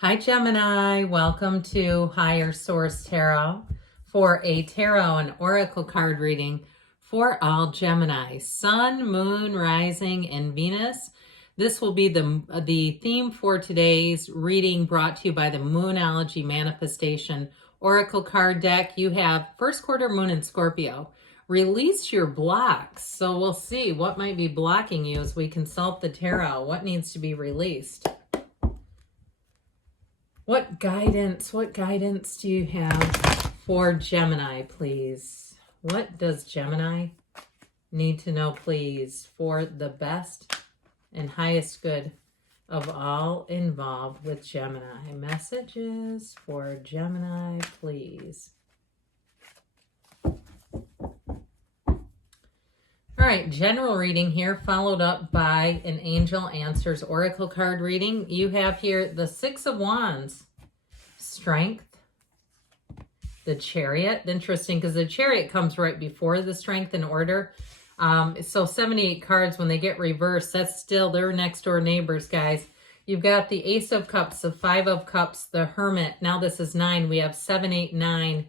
Hi, Gemini. Welcome to Higher Source Tarot for a tarot and oracle card reading for all Gemini. Sun, Moon, Rising, and Venus. This will be the theme for today's reading, brought to you by the Moonology Manifestation Oracle card deck. You have first quarter Moon in Scorpio. Release your blocks. So we'll see what might be blocking you as we consult the tarot. What needs to be released? What guidance do you have for Gemini, please? What does Gemini need to know, please, for the best and highest good of all involved with Gemini? Messages for Gemini, please. All right, general reading here, followed up by an Angel Answers Oracle card reading. You have here the Six of Wands, Strength, the Chariot. Interesting, because the Chariot comes right before the Strength in order. So 78 cards, when they get reversed, that's still their next door neighbors, guys. You've got the Ace of Cups, the Five of Cups, the Hermit. Now this is 9. We have 7, 8, 9.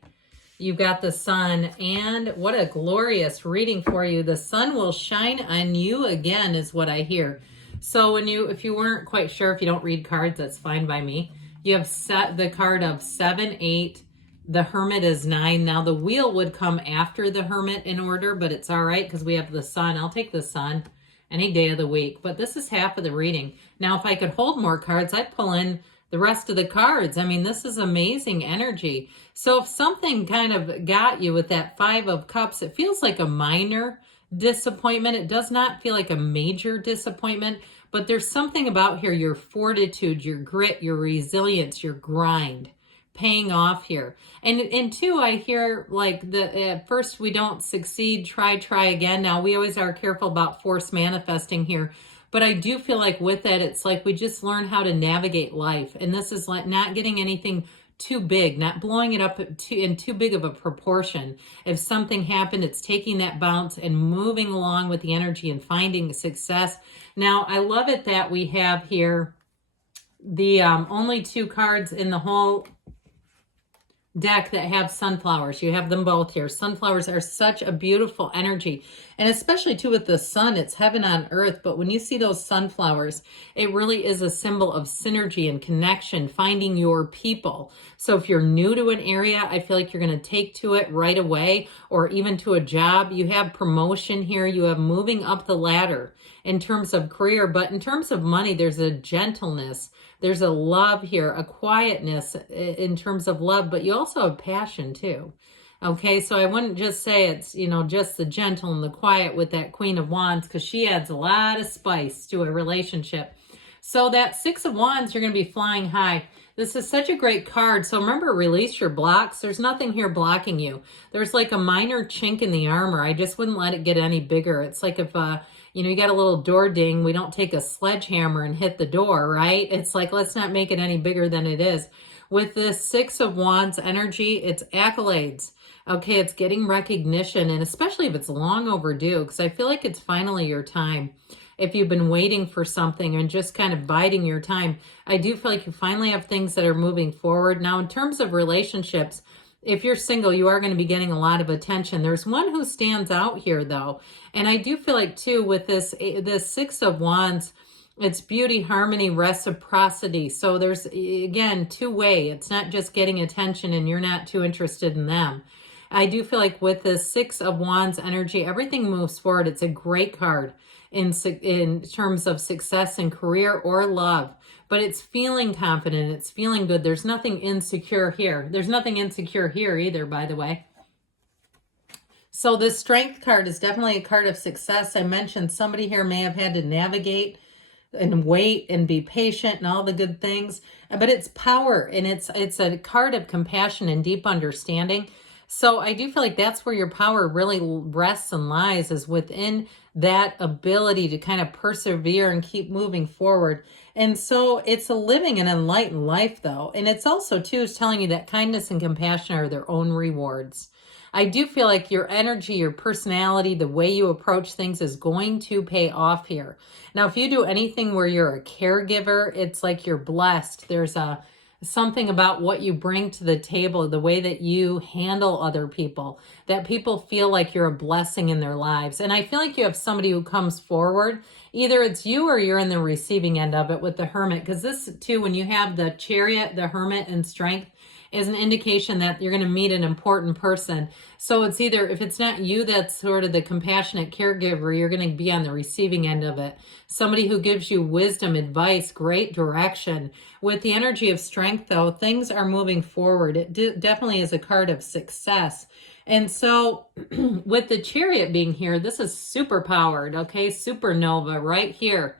You've got the Sun, and what a glorious reading for you. The sun will shine on you again, is what I hear. So if you weren't quite sure, if you don't read cards, that's fine by me. You have the card of 7, 8. The Hermit is 9. Now the Wheel would come after the Hermit in order, but it's all right because we have the Sun. I'll take the Sun any day of the week, but this is half of the reading. Now, if I could hold more cards, I'd pull in the rest of the cards. I mean, this is amazing energy. So if something kind of got you with that Five of Cups, it feels like a minor disappointment. It does not feel like a major disappointment, but there's something about here, your fortitude, your grit, your resilience, your grind paying off here. And two, I hear like at first we don't succeed, try again. Now, we always are careful about force manifesting here. But I do feel like with that, it's like we just learn how to navigate life. And this is like not getting anything too big, not blowing it up in too big of a proportion. If something happened, it's taking that bounce and moving along with the energy and finding success. Now, I love it that we have here the only 2 cards in the whole deck that have sunflowers. You have them both here. Sunflowers are such a beautiful energy, and especially too with the sun, it's heaven on earth. But when you see those sunflowers, it really is a symbol of synergy and connection, finding your people. So if you're new to an area, I feel like you're going to take to it right away, or even to a job. You have promotion here. You have moving up the ladder in terms of career, but in terms of money, there's a gentleness. There's a love here, a quietness in terms of love, but you also have passion too. Okay, so I wouldn't just say it's, just the gentle and the quiet with that Queen of Wands, because she adds a lot of spice to a relationship. So that Six of Wands, you're going to be flying high. This is such a great card. So remember, release your blocks. There's nothing here blocking you. There's like a minor chink in the armor. I just wouldn't let it get any bigger. It's like if, you got a little door ding, we don't take a sledgehammer and hit the door, right? It's like, let's not make it any bigger than it is. With this Six of Wands energy, it's accolades. Okay, it's getting recognition, and especially if it's long overdue, because I feel like it's finally your time. If you've been waiting for something and just kind of biding your time, I do feel like you finally have things that are moving forward. Now, in terms of relationships, if you're single, you are going to be getting a lot of attention. There's one who stands out here, though. And I do feel like, too, with this Six of Wands, it's beauty, harmony, reciprocity. So there's, again, two-way. It's not just getting attention and you're not too interested in them. I do feel like with this Six of Wands energy, everything moves forward. It's a great card in terms of success in career or love. But it's feeling confident. It's feeling good. There's nothing insecure here. There's nothing insecure here either, by the way. So this Strength card is definitely a card of success. I mentioned somebody here may have had to navigate and wait and be patient and all the good things. But it's power, and it's a card of compassion and deep understanding. So I do feel like that's where your power really rests and lies, is within that ability to kind of persevere and keep moving forward. And so it's a living an enlightened life, though. And it's also, too, is telling you that kindness and compassion are their own rewards. I do feel like your energy, your personality, the way you approach things is going to pay off here. Now, if you do anything where you're a caregiver, it's like you're blessed. There's a something about what you bring to the table, the way that you handle other people, that people feel like you're a blessing in their lives. And I feel like you have somebody who comes forward. Either it's you or you're in the receiving end of it with the Hermit. Because this too, when you have the Chariot, the Hermit, and Strength, is an indication that you're going to meet an important person. So it's either, if it's not you that's sort of the compassionate caregiver, you're going to be on the receiving end of it. Somebody who gives you wisdom, advice, great direction. With the energy of Strength, though, things are moving forward. It definitely is a card of success. And so with the Chariot being here, this is super powered, okay? Supernova right here.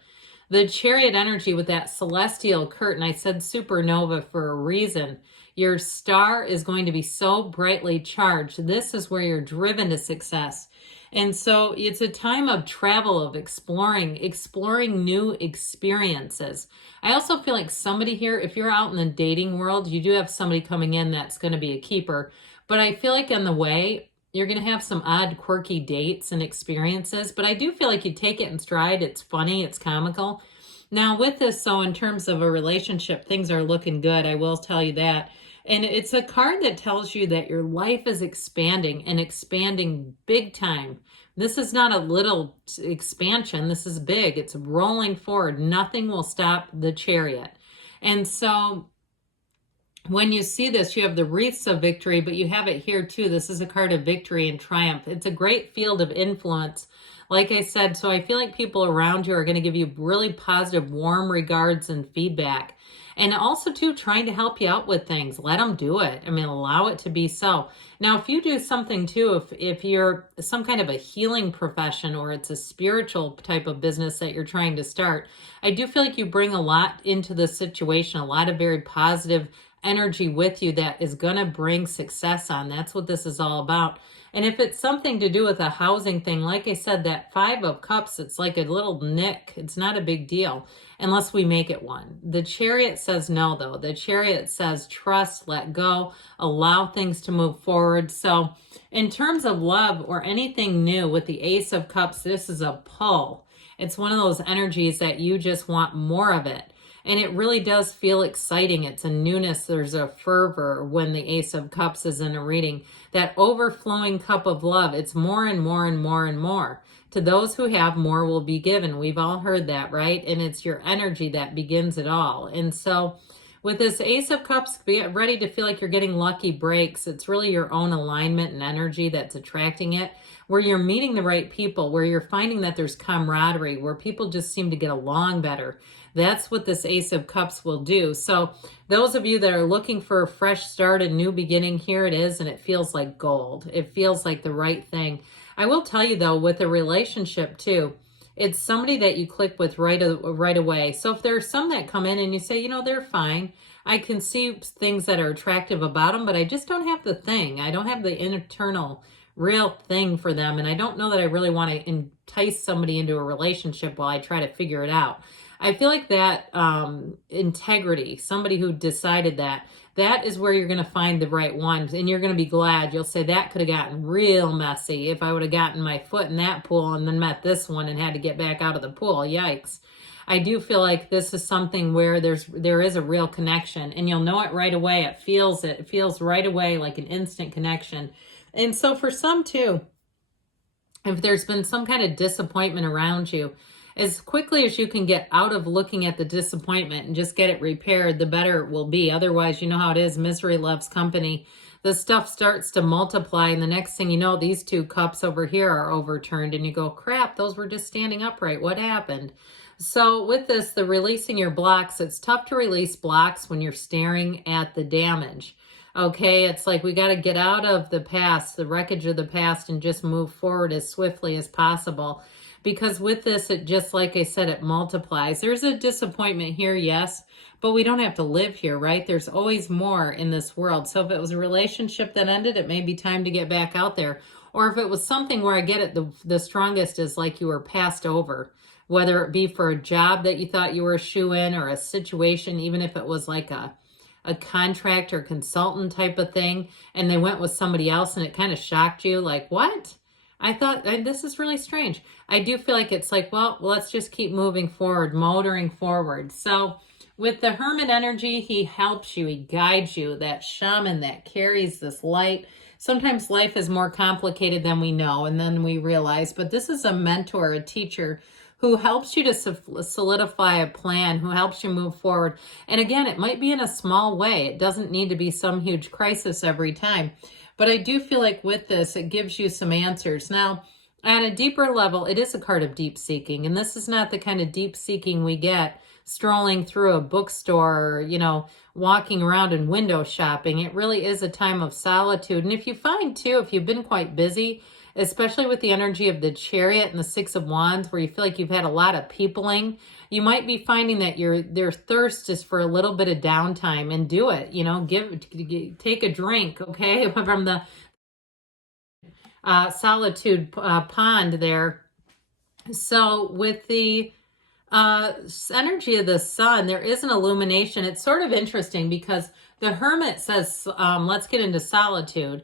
The Chariot energy with that celestial curtain, I said supernova for a reason. Your star is going to be so brightly charged. This is where you're driven to success. And so it's a time of travel, of exploring new experiences. I also feel like somebody here, if you're out in the dating world, you do have somebody coming in that's going to be a keeper. But I feel like on the way, you're going to have some odd, quirky dates and experiences. But I do feel like you take it in stride. It's funny. It's comical. Now with this, so in terms of a relationship, things are looking good. I will tell you that. And it's a card that tells you that your life is expanding and expanding big time. This is not a little expansion. This is big. It's rolling forward. Nothing will stop the Chariot. And so when you see this, you have the wreaths of victory, but you have it here too. This is a card of victory and triumph. It's a great field of influence. Like I said, so I feel like people around you are going to give you really positive, warm regards and feedback. And also, too, trying to help you out with things. Let them do it. I mean, allow it to be so. Now, if you do something, too, if you're some kind of a healing profession or it's a spiritual type of business that you're trying to start, I do feel like you bring a lot into the situation, a lot of very positive energy with you that is going to bring success on. That's what this is all about. And if it's something to do with a housing thing, like I said, that 5 of Cups, it's like a little nick. It's not a big deal unless we make it one. The Chariot says no, though. The Chariot says trust, let go, allow things to move forward. So in terms of love or anything new with the Ace of Cups, this is a pull. It's one of those energies that you just want more of it. And it really does feel exciting. It's a newness. There's a fervor when the Ace of Cups is in a reading. That overflowing cup of love, it's more and more and more and more. To those who have, more will be given. We've all heard that, right? And it's your energy that begins it all. And so with this Ace of Cups, be ready to feel like you're getting lucky breaks. It's really your own alignment and energy that's attracting it, where you're meeting the right people, where you're finding that there's camaraderie, where people just seem to get along better. That's what this Ace of Cups will do. So those of you that are looking for a fresh start, a new beginning, here it is, and it feels like gold. It feels like the right thing. I will tell you, though, with a relationship, too, it's somebody that you click with right away. So if there are some that come in and you say, you know, they're fine. I can see things that are attractive about them, but I just don't have the thing. I don't have the internal real thing for them. And I don't know that I really want to entice somebody into a relationship while I try to figure it out. I feel like that integrity, somebody who decided that is where you're going to find the right one. And you're going to be glad. You'll say, that could have gotten real messy if I would have gotten my foot in that pool and then met this one and had to get back out of the pool. Yikes. I do feel like this is something where there is a real connection, and you'll know it right away. It feels right away like an instant connection. And so for some too, if there's been some kind of disappointment around you, as quickly as you can get out of looking at the disappointment and just get it repaired, the better it will be. Otherwise, you know how it is. Misery loves company. The stuff starts to multiply, and the next thing you know, these 2 cups over here are overturned, and you go, crap, those were just standing upright. What happened? So with this, the releasing your blocks, it's tough to release blocks when you're staring at the damage. Okay, it's like we got to get out of the past, the wreckage of the past, and just move forward as swiftly as possible. Because with this, it just, like I said, it multiplies. There's a disappointment here, yes, but we don't have to live here, right? There's always more in this world. So if it was a relationship that ended, it may be time to get back out there. Or if it was something where I get it, the strongest is like you were passed over, whether it be for a job that you thought you were a shoe-in, or a situation, even if it was like a contract or consultant type of thing, and they went with somebody else and it kind of shocked you, like, what? I thought, this is really strange. I do feel like it's like, well, let's just keep moving forward, motoring forward. So With the Hermit energy, he helps you, he guides you, that shaman that carries this light. Sometimes life is more complicated than we know and then we realize, but this is a mentor, a teacher who helps you to solidify a plan, who helps you move forward. And again, it might be in a small way. It doesn't need to be some huge crisis every time. But I do feel like with this, it gives you some answers. Now, at a deeper level, it is a card of deep seeking. And this is not the kind of deep seeking we get strolling through a bookstore, or, you know, walking around and window shopping. It really is a time of solitude. And if you find too, if you've been quite busy, especially with the energy of the Chariot and the Six of Wands, where you feel like you've had a lot of peopling, you might be finding that their thirst is for a little bit of downtime, and do it. You know, take a drink, okay, from the solitude pond there. So with the energy of the sun, there is an illumination. It's sort of interesting because the Hermit says, let's get into solitude.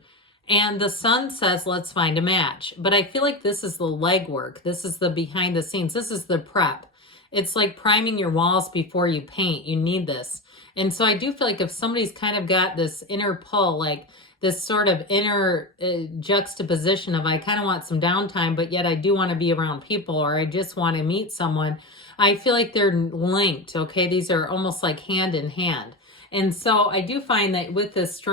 And the sun says, let's find a match. But I feel like this is the legwork. This is the behind the scenes. This is the prep. It's like priming your walls before you paint. You need this. And so I do feel like if somebody's kind of got this inner pull, like this sort of inner juxtaposition of I kind of want some downtime, but yet I do want to be around people, or I just want to meet someone, I feel like they're linked, okay? These are almost like hand in hand. And so I do find that with this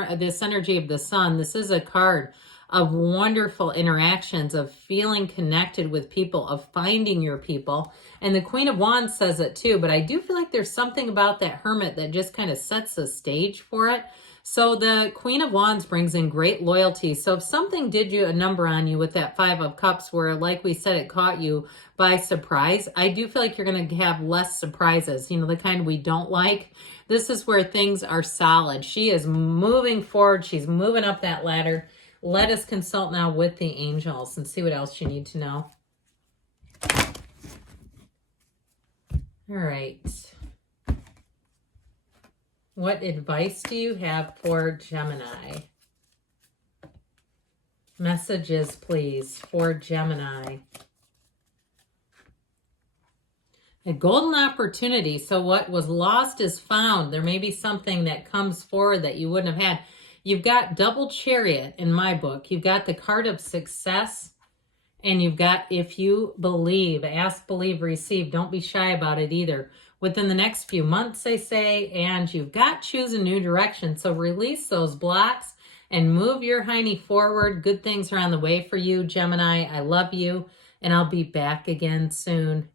energy of the sun, this is a card of wonderful interactions, of feeling connected with people, of finding your people. And the Queen of Wands says it too, but I do feel like there's something about that Hermit that just kind of sets the stage for it. So the Queen of Wands brings in great loyalty. So if something did you a number on you with that Five of Cups, where, like we said, it caught you by surprise, I do feel like you're going to have less surprises, you know, the kind we don't like. This is where things are solid. She is moving forward. She's moving up that ladder. Let us consult now with the angels and see what else you need to know. All right. What advice do you have for Gemini? Messages, please, for Gemini. A golden opportunity. So what was lost is found. There may be something that comes forward that you wouldn't have had. You've got double Chariot in my book. You've got the card of success, and you've got if you believe. Ask, believe, receive. Don't be shy about it either. Within the next few months, they say, and you've got choose a new direction. So release those blocks and move your hiney forward. Good things are on the way for you, Gemini. I love you, and I'll be back again soon.